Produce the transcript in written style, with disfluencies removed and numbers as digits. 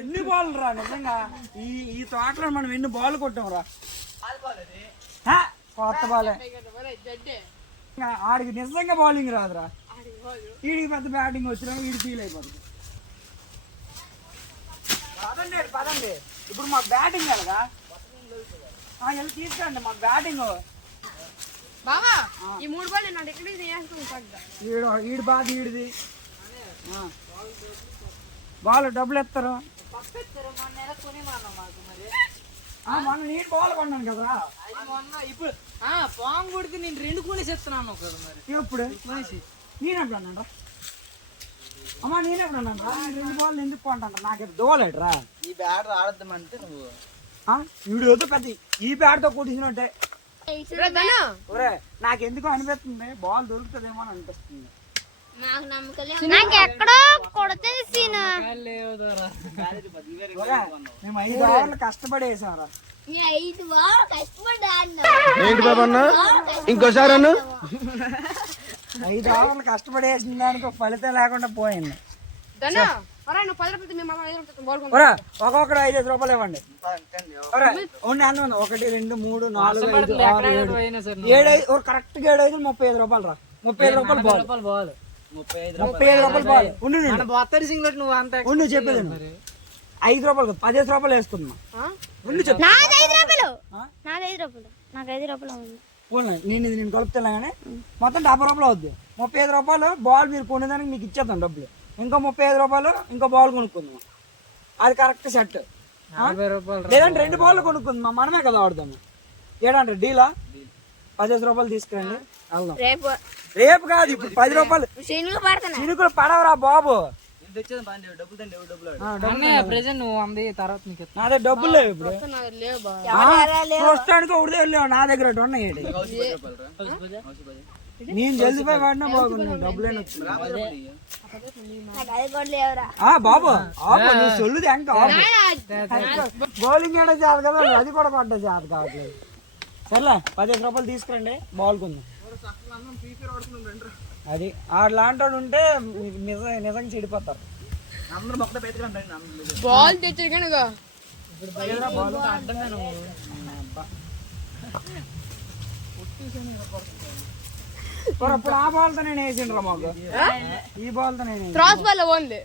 ఎన్ని బాల్ రా నిజంగా ఈ తోటలో మనం ఎన్ని బాల్ కొట్టాం రా. కొత్త బాలే ఆడికి నిజంగా బౌలింగ్ రాదురా. వీడికి పెద్ద బ్యాటింగ్ వచ్చినా వీడి ఫీల్ అయిపోతుంది. పదండి ఇప్పుడు మాకు బ్యాటింగ్ కదా వెళ్ళి తీసుకోండి మాకు బ్యాటింగ్. ఈడు బాగా ఈడిది బాల్ డబ్బులు ఎత్తారు. మొన్న నీటి బాల్ కొన్నాను కదా ఇప్పుడు పాము కొడితే నేను 2 కొనేసి ఇస్తున్నాను కదా. మరి ఎప్పుడు నేనెప్పుడు అన్నాడు అమ్మా నేనెప్పుడు అన్నాను రా 2 బాల్ ఎందుకు కొంటాను నాకు దోలేడురా. ఈ బ్యాట్ ఆడద్దామంటే నువ్వు వీడు ఏదో పెద్ద ఈ బ్యాట్ తో కొట్టించినట్టే. నాకెందుకు అనిపిస్తుంది బాల్ దొరుకుతుందేమో అని అనిపిస్తుంది. నాకు ఎక్కడో కొడుతుంది. మేము 5 ఓవర్లు కష్టపడేసారా. ఏంటి బాబా అన్న ఇంకోసారి అన్న 5 ఓవర్లు కష్టపడేసిన దానికి ఫలితం లేకుండా పోయింది. ఒక్కొక్కడు 5 రూపాయలు ఇవ్వండి. 1 2 3 4 5 6 7 కరెక్ట్ గా 7 5 35 రూపాయలు రా. 35 రూపాయలు బాల్ 35 రూపాయలు బాల్ ఉండు చెప్పేది 5 రూపాయలు 15 రూపాయలు వేసుకున్నా. నేను కలుపుతున్నా కానీ మొత్తం 70 రూపాయలు అవుద్ది. 35 రూపాయలు బాల్ మీరు కొనేదానికి మీకు ఇచ్చేద్దాం డబ్బులు. ఇంకో 35 రూపాయలు ఇంకో బాల్ కొనుక్కుందాం. అది కరెక్ట్ సెట్. లేదంటే 2 బాల్ కొనుక్కుందాం మనమే కదా ఆడదాము. ఏడంటే డీలా 15 రూపాయలు తీసుకురండి వెళ్దాం. రేపు కాదు ఇప్పుడు 10 రూపాయలు చినుకులు పడవరా బాబు. నాదే డబ్బులు లేవు ఇప్పుడు. ప్రస్తుతానికి ఒకటి వెళ్ళావు నా దగ్గర ఉన్నాయి. నేను జల్దిపోయి వాడినా బాగున్నా డబ్బులేని వచ్చింది బాబు. నువ్వు సొల్లుది ఇంకా బౌలింగ్ వేయడం చేత కదా అది కూడా కొట్ట చేత కావట్లేదు. సర్లే 15 రూపాయలు తీసుకురండి బాల్ కొందాం. అది ఆడలాంటి ఉంటే నిజంగా చెడిపోతారు. బాల్ తెచ్చారు కానీ ఇప్పుడు ఆ బాల్ తో నేను వేసిండ్రా మాకు. ఈ బాల్ తో నేను క్రాస్ బాల్ ఓన్లీ